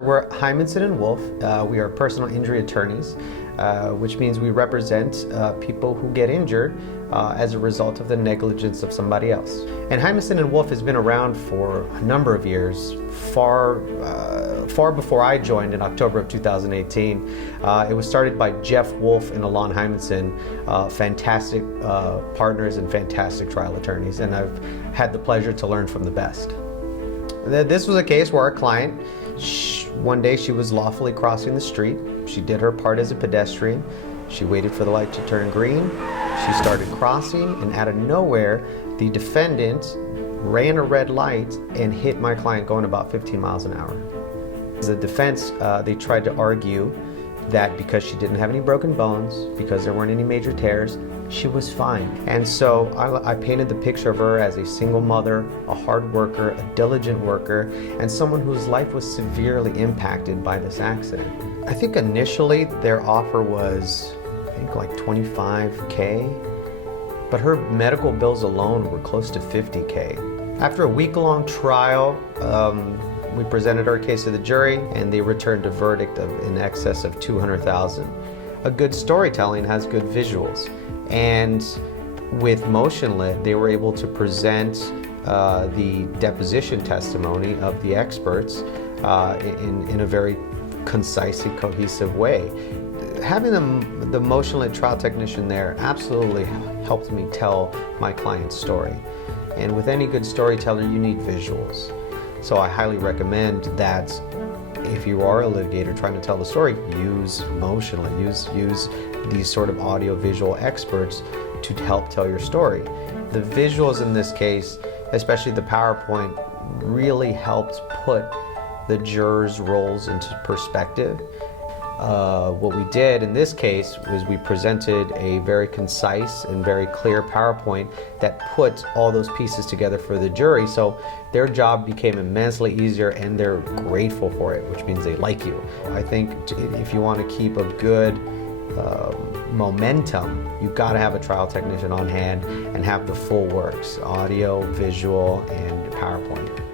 We're Heimanson and Wolf. We are personal injury attorneys, which means we represent people who get injured as a result of the negligence of somebody else. And Heimanson and Wolf has been around for a number of years, far before I joined in October of 2018. It was started by Jeff Wolf and Alon Heimanson, fantastic partners and fantastic trial attorneys, and I've had the pleasure to learn from the best. This was a case where our client, one day she was lawfully crossing the street. She did her part as a pedestrian. She waited for the light to turn green. She started crossing, and out of nowhere, the defendant ran a red light and hit my client going about 15 miles an hour. As a defense, they tried to argue that because she didn't have any broken bones, because there weren't any major tears, she was fine. And so I painted the picture of her as a single mother, a hard worker, a diligent worker, and someone whose life was severely impacted by this accident. I think initially their offer was, I think like $25K, but her medical bills alone were close to $50K. After a week-long trial, we presented our case to the jury, and they returned a verdict of in excess of $200,000. A good storytelling has good visuals, and with MotionLit, they were able to present the deposition testimony of the experts in a very concise and cohesive way. Having the MotionLit Trial Technician there absolutely helped me tell my client's story. And with any good storyteller, you need visuals. So I highly recommend that if you are a litigator trying to tell the story, use MotionLit, use these sort of audio-visual experts to help tell your story. The visuals in this case, especially the PowerPoint, really helped put the jurors' roles into perspective. What we did in this case was we presented a very concise and very clear PowerPoint that put all those pieces together for the jury, so their job became immensely easier and they're grateful for it, which means they like you. I think if you want to keep a good momentum, you've got to have a trial technician on hand and have the full works: audio, visual, and PowerPoint.